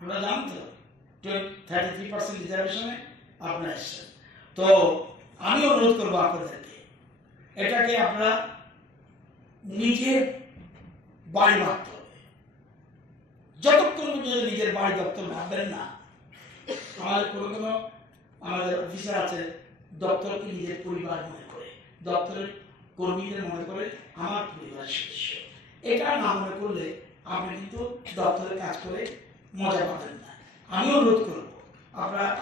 আপনারা জানেন তো 33% রিজার্ভেশনে আপনারা এসছেন। তো আমি অনুরোধ করবো আপনাদেরকে, এটাকে আপনারা নিজের বাড়ি ভাবতে হবে। যতক্ষণ পর্যন্ত নিজের বাড়ি দপ্তর ভাববেন না, আমাদের কোনো আমাদের অফিসার আছে দপ্তরকে নিজের পরিবার মনে করে, দপ্তরের কর্মীদের মনে করে আমার পরিবারের সদস্য, এটা না মনে করলে আপনি কিন্তু দপ্তরে কাজ করে মজা পাবেন না। আমি অনুরোধ করবো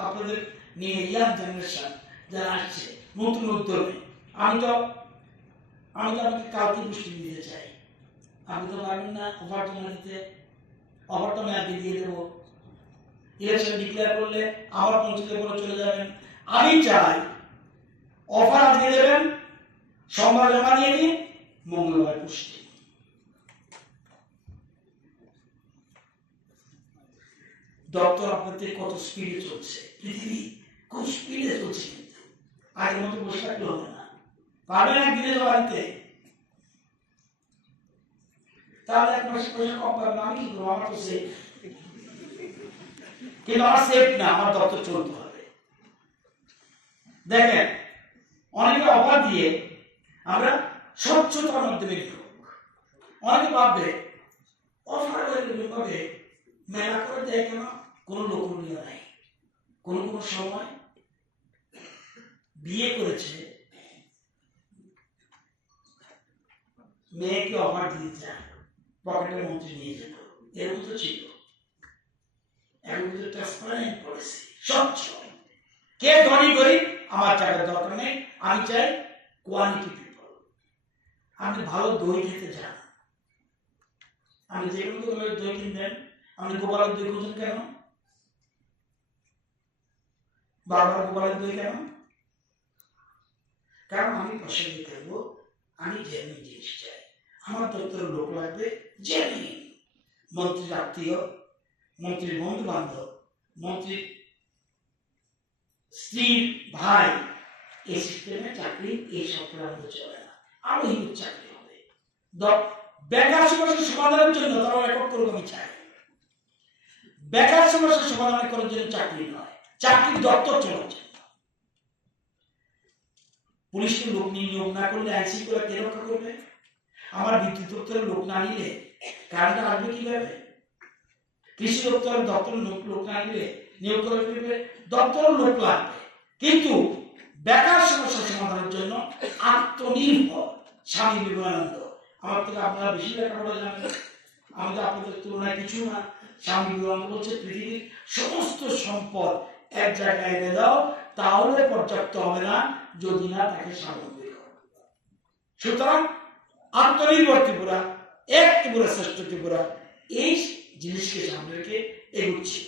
আপনাদের নিয়ে ইয়াং জেনারেশন যারা আসছে নতুন উদ্যোগে, আমি তো আপনাকে কাউকে পুষ্টি দিতে চাই, আপনি তো পারবেন না অফার জমা দিতে, অফারটা আমি আগে দিয়ে দেবো, ইলেকশন ডিক্লেয়ার করলে আবার পঞ্চায়েতে করে চলে যাবেন। আমি চাই অফার আজকে দেবেন, সোমবার জমা দিয়ে দিন, মঙ্গলবার পুষ্টি। দপ্তর আপনাদের কত স্পিডে চলছে, পৃথিবী খুব স্পিডে চলছে, কিন্তু আগের মতো বসে থাকলে হবে না, পারবেন একদিনে জমা দিতে, তাহলে এক মাসে পয়সা কম পাবেন, আমি কি করবো, আমার তো সেফ, কিন্তু আমার সেফ না, আমার দপ্তর চলতে হবে। দেখেন অনেকে অফার দিয়ে আমরা স্বচ্ছতার মাধ্যমে নিয়োগ, অনেকে ভাববে অফার ভাবে মেলা করে দেয় কেন, কোনো লোকনীয় নাই। কোন কোন সময় বিয়ে করেছে মেয়েকে অফার দিয়ে যান, পকেটের মধ্যে নিয়ে যেত, এর মতো ছিল। এখন কিন্তু ট্রান্সপারেন্ট পলিসি, স্বচ্ছ, কে ধনী গরিব আমার টাকার দরকার নেই, আমি চাই কোয়ালিটি পিপল। আপনি ভালো দই খেতে চান, আপনি যে কোনো দোকানে দই কিনবেন, আপনি গোপালের দই খুঁজেন কেন, বারবার গোপালের দই কেন? কারণ আমি পছন্দ করবো, আমি জেনুইন জিনিস চাই, আমার দপ্তরের লোক লাগবে জেনুইন, মন্ত্রীর আত্মীয়, মন্ত্রীর বন্ধু বান্ধব, মন্ত্রীর স্ত্রীর ভাই, এই সিস্টেমে চাকরি এই সপ্তাহে আমাদের চলে না, আরো হিন্দু চাকরি হবে। বেকার সমস্যার সমাধানের জন্য তারা রেকর্ড করুক, আমি চাই বেকার সমস্যার সমাধান করার জন্য চাকরি নয়, চাকরির দপ্তর চলার জন্য। পুলিশকে লোক নিয়োগ না করলে আইসি করে কে রক্ষা করবে? আমার বিদ্যুৎ দপ্তরের লোক না নিলে কারেন্ট আসবে কিভাবে? কৃষি দপ্তরের দপ্তরের লোক না নিলে নিয়োগ করে ফেলবে, দপ্তরের লোক লাগবে, কিন্তু বেকার সমস্যা সমাধানের জন্য আত্মনির্ভর। স্বামী বিবেকানন্দ, আমার থেকে আপনারা বেশি লেখাপড়া জানেন, আমি তো আপনাদের তুলনায় কিছু না। স্বামী বিবেকানন্দ বলছে পৃথিবীর সমস্ত সম্পদ এক জায়গায় এনে দাও, তাহলে পর্যাপ্ত হবে না যদি না তাকে স্বাবলম্বী করো। সুতরাং আত্মনির্ভর ত্রিপুরা, এক ত্রিপুরা শ্রেষ্ঠ ত্রিপুরা, এই জিনিসকে সামনে রেখে এগুচ্ছি।